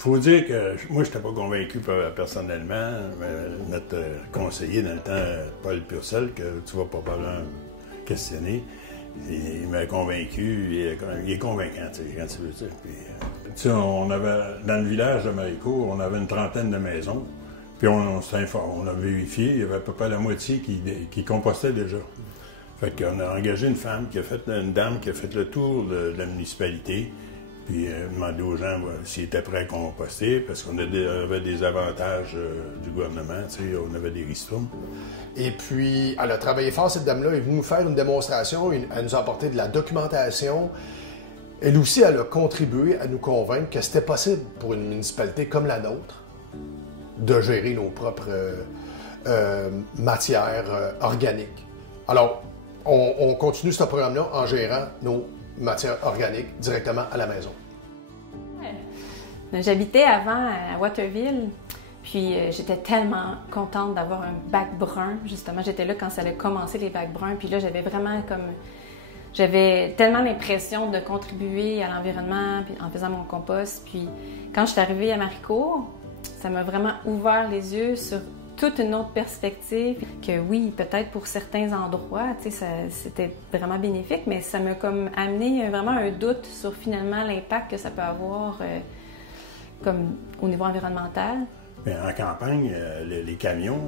faut dire que moi, je n'étais pas convaincu personnellement. Notre conseiller dans le temps, Paul Purcell, que tu vas probablement questionner, il m'a convaincu. Il est convaincant, quand tu veux dire. Puis, on avait, dans le village de Maricourt, on avait une trentaine de maisons. Puis on a vérifié, il y avait à peu près la moitié qui compostait déjà. Fait qu'on a engagé une dame qui a fait le tour de la municipalité. Puis demander aux gens s'ils étaient prêts à composter, parce qu'on avait des avantages du gouvernement, on avait des ristournes. Et puis, elle a travaillé fort, cette dame-là, elle est venue nous faire une démonstration, elle nous a apporté de la documentation. Elle aussi, elle a contribué à nous convaincre que c'était possible pour une municipalité comme la nôtre de gérer nos propres matières organiques. Alors, on continue ce programme-là en gérant nos matières organiques directement à la maison. Ouais. J'habitais avant à Waterville, puis j'étais tellement contente d'avoir un bac brun. Justement, j'étais là quand ça allait commencer les bacs bruns, puis là, j'avais tellement l'impression de contribuer à l'environnement en faisant mon compost. Puis quand je suis arrivée à Maricourt, ça m'a vraiment ouvert les yeux sur toute une autre perspective, que oui, peut-être pour certains endroits, c'était vraiment bénéfique, mais ça m'a comme amené vraiment un doute sur finalement l'impact que ça peut avoir comme au niveau environnemental. Bien, en campagne, les camions,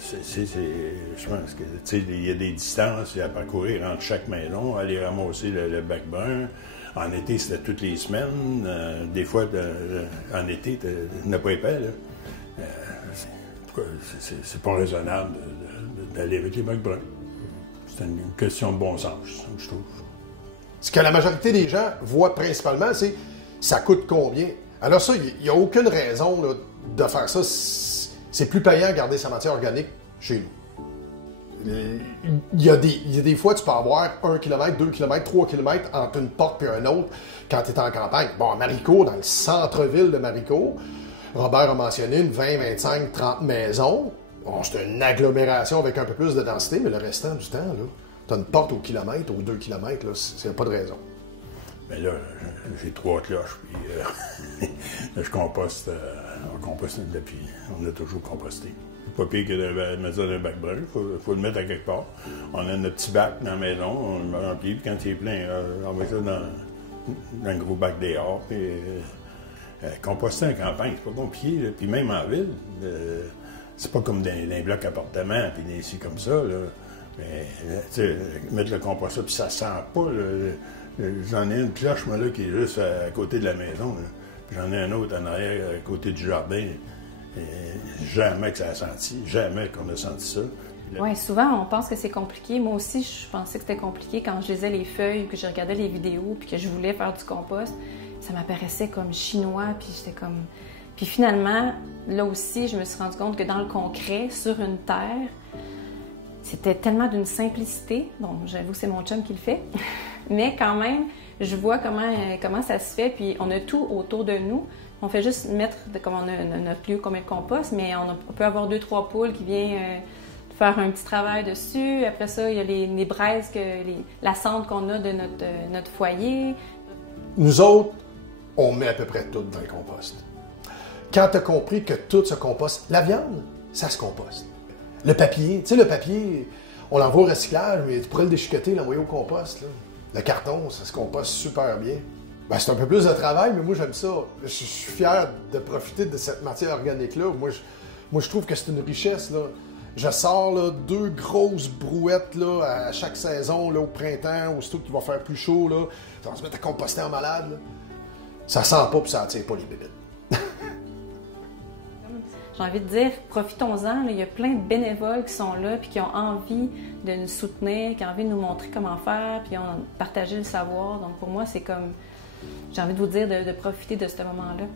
je pense que il y a des distances à parcourir entre chaque maison, aller ramasser le bac brun. En été, c'était toutes les semaines. Des fois, en été, tu n'as pas épais, là. C'est pas raisonnable d'aller avec les bacs bruns. C'est une question de bon sens, je trouve. Ce que la majorité des gens voient principalement, c'est ça coûte combien. Alors ça, il n'y a aucune raison là, de faire ça. C'est plus payant de garder sa matière organique chez nous. Il y a des fois, tu peux avoir 1 km, 2 km, 3 km entre une porte et un autre quand tu es en campagne. Bon, à Maricourt, dans le centre-ville de Maricourt, Robert a mentionné une 20, 25, 30 maisons. Bon, c'est une agglomération avec un peu plus de densité, mais le restant du temps, tu as une porte au kilomètre, aux 2 km, c'est pas de raison. Mais là, j'ai 3 cloches, puis je composte. On composte depuis. On a toujours composté. C'est pas pire que de mettre ça dans un bac brun. Il faut le mettre à quelque part. On a notre petit bac dans la maison, on le remplit, puis quand il est plein, on met ça dans un gros bac dehors. Puis, composter en campagne, c'est pas compliqué. Là. Puis même en ville, c'est pas comme dans les blocs appartements, puis des ici comme ça. Là. Mais, mettre le composteur, puis ça sent pas. J'en ai une cloche, moi, là, qui est juste à côté de la maison. Là. Puis j'en ai un autre en arrière, à côté du jardin. Jamais que ça a senti. Jamais qu'on a senti ça. Oui, souvent, on pense que c'est compliqué. Moi aussi, je pensais que c'était compliqué quand je lisais les feuilles, que je regardais les vidéos, puis que je voulais faire du compost. Ça m'apparaissait comme chinois, puis j'étais comme... Puis finalement, là aussi, je me suis rendu compte que dans le concret, sur une terre, c'était tellement d'une simplicité. Bon, j'avoue que c'est mon chum qui le fait. Mais quand même, je vois comment ça se fait, puis on a tout autour de nous. On fait juste mettre, comme on a notre lieu comme un compost, mais on peut avoir 2-3 poules qui viennent faire un petit travail dessus. Après ça, il y a les braises, la cendre qu'on a de notre foyer. Nous autres, on met à peu près tout dans le compost. Quand tu as compris que tout se composte, la viande, ça se composte. Le papier, tu sais, le papier, on l'envoie au recyclage, mais tu pourrais le déchiqueter, l'envoyer au compost. Là. Le carton, ça se composte super bien. Ben, c'est un peu plus de travail, mais moi, j'aime ça. Je suis fier de profiter de cette matière organique-là. Moi, je trouve que c'est une richesse. Là. Je sors là, 2 grosses brouettes là, à chaque saison, là, au printemps, aussitôt qu'il va faire plus chaud. Là. Ça va se mettre à composter en malade. Là. Ça sent pas puis ça attire pas les bébites. J'ai envie de dire, profitons-en. Là. Il y a plein de bénévoles qui sont là puis qui ont envie de nous soutenir, qui ont envie de nous montrer comment faire, puis partager le savoir. Donc pour moi, c'est comme... J'ai envie de vous dire de profiter de ce moment-là.